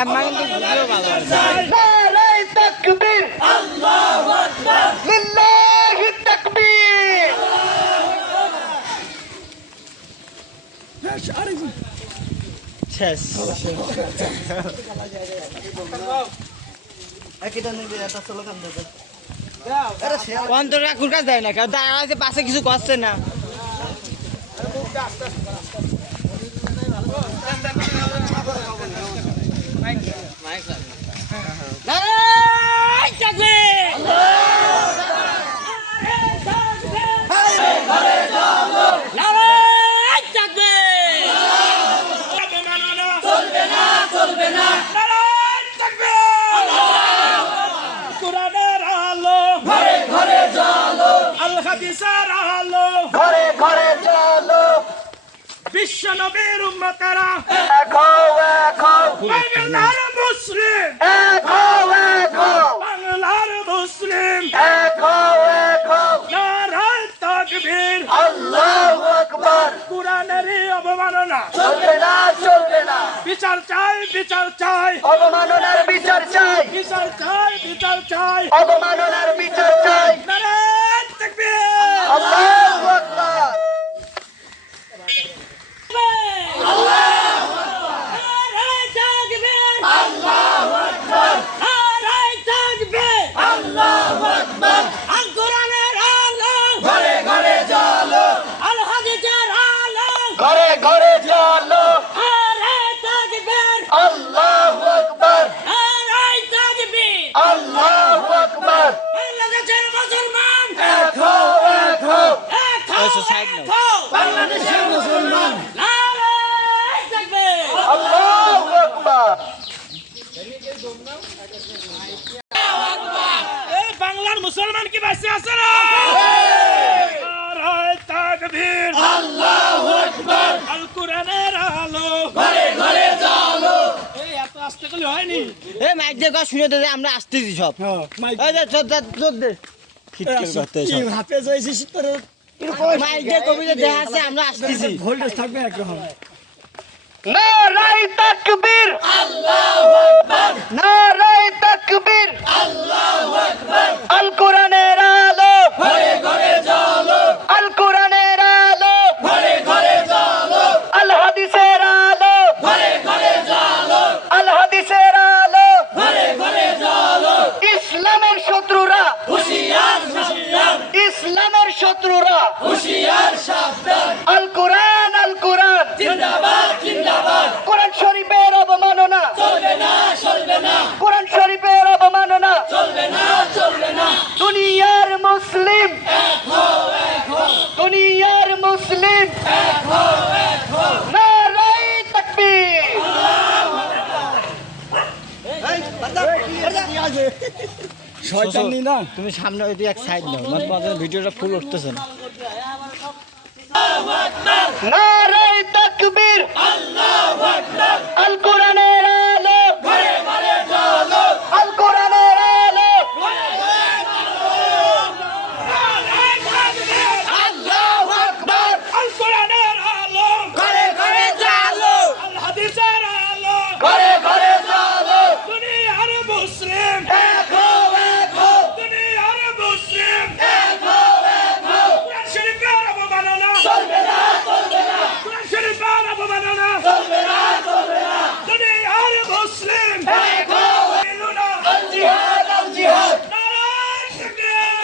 এমন কিন্তু ভিডিও ভালো আছে। নারায়ে তাকবীর, আল্লাহু আকবার, লিল্লাহি তাকবীর। শেষ অন্তর কাকুর কাছে দেয় না কেউ দাঁড়া আছে পাশে কিছু করছে না ঘরে ঘরে চলো, বিশ্ব নবীর উম্মতেরা দেখো দেখো, বাংলার মুসলিম, দেখো দেখো, বাংলার মুসলিম, দেখো দেখো। নারায়ে তাকবীর, আল্লাহু আকবার। কুরআনের অবমাননা চলবে না চলবে না, বিচার চাই, বিচার চাই, অবমাননার বিচার চাই, বিচার চাই, বিচার চাই, অবমাননার বিচার চাই। নারায়ে তাকবীর, আল্লাহু আকবার। ঘরে ঘরে চলো, আল্লাহু আকবার, আল্লাহু আকবার। দেখো দেখো, সাইড নাও বাংলাদেশের মুসলমান, আল্লাহু আকবার। এই বাংলার মুসলমান কি বাঁচে আছে না? নারায়ে তাকবীর, আল্লাহু আকবার। আল কোরআনের আলো, ঘরে ঘরে চলো, এই এত আস্তে করলে হয়নি। এ মাইক দিয়ে কথা শুনে দে আমরা আসতেছি সব এই যে চোদ্দ দে খিটকেল করতে সব হাফেজ হয়েছিস তোর মাইক দিয়ে কবিতা দেখা আছে আমরা আসতেছি ভোল্টেজ থাকবে একরকম। নারায়ে তাকবীর, আল্লাহু আকবার, নারায়ে তাকবীর, আল্লাহু আকবার। আল কোরআনের আলো, ঘরে ঘরে চলো, আল কোরআনের আলো, ঘরে ঘরে চলো, আল হাদিসের আলো, ঘরে ঘরে চলো, আল হাদিসের আলো, ঘরে ঘরে চলো। ইসলামের শত্রুরা হুঁশিয়ার সাবধান, ইসলামের শত্রুরা হুঁশিয়ার সাবধান। আল কোরআন, আল কোরআন জিন্দাবাদ জিন্দাবাদ। কোরআন শরীফের অবমাননা চলবে না চলবে না, কোরআন শরীফের অবমাননা চলবে না চলবে না। দুনিয়ার মুসলিম এক হও এক হও, দুনিয়ার মুসলিম এক হও এক হও। নারায়ে তাকবীর, শয়তানি না তুমি সামনে ওই এক সাইড নাও মানে তোমাদের ভিডিওটা ফুল উঠতেছে না নারায়ে তাকবীর, আল্লাহু আকবার। আল কোরআনের আলো, ঘরে ঘরে চলো, আল কোরআনের আলো, আল্লাহু আকবার। আল কোরআনের আলো, ঘরে ঘরে চলো, আল হাদিসের আলো, ঘরে ঘরে চলো, দুনিয়ার মুসলিম, দেখো দেখো, দুনিয়ার মুসলিম, দেখো দেখো। কোরআন শরীফের অবমাননা চলবে না চলবে না, কোরআন শরীফের অবমাননা চলবে না চলবে না। দুনিয়ার মুসলিম, দেখো এলুনা আল জিহাদ, আল জিহাদ। নারায়ে তাকবীর,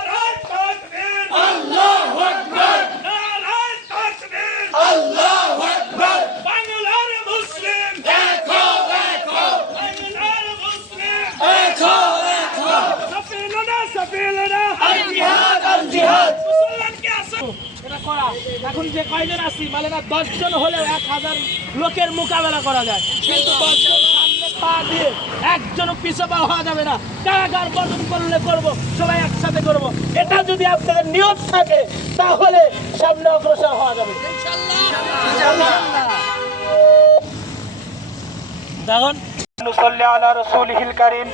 নারায়ে তাকবীর, আল্লাহু আকবার, নারায়ে তাকবীর, আল্লাহু আকবার। বাংলার মুসলিম, দেখো দেখো, বাংলার মুসলিম, দেখো দেখো। সাফিলুনা সাফিলুনা আল জিহাদ, আল জিহাদ। মুসলমান কি আছে এটা করা এখন যে কয়জন আছি মানে না 10 জন হলেও 1000 লোকের মোকাবেলা করা যায় কিন্তু 10 জন সামনে পা দিয়ে একজন পিছু পা হওয়া যাবে না কারাগার বর্জন করলে করব সবাই একসাথে করব এটা যদি আপনাদের নিয়ত থাকে তাহলে সামনে অগ্রসর হওয়া যাবে ইনশাআল্লাহ দেখুন নুসাল্লি আলা রাসূলিহিল কারীম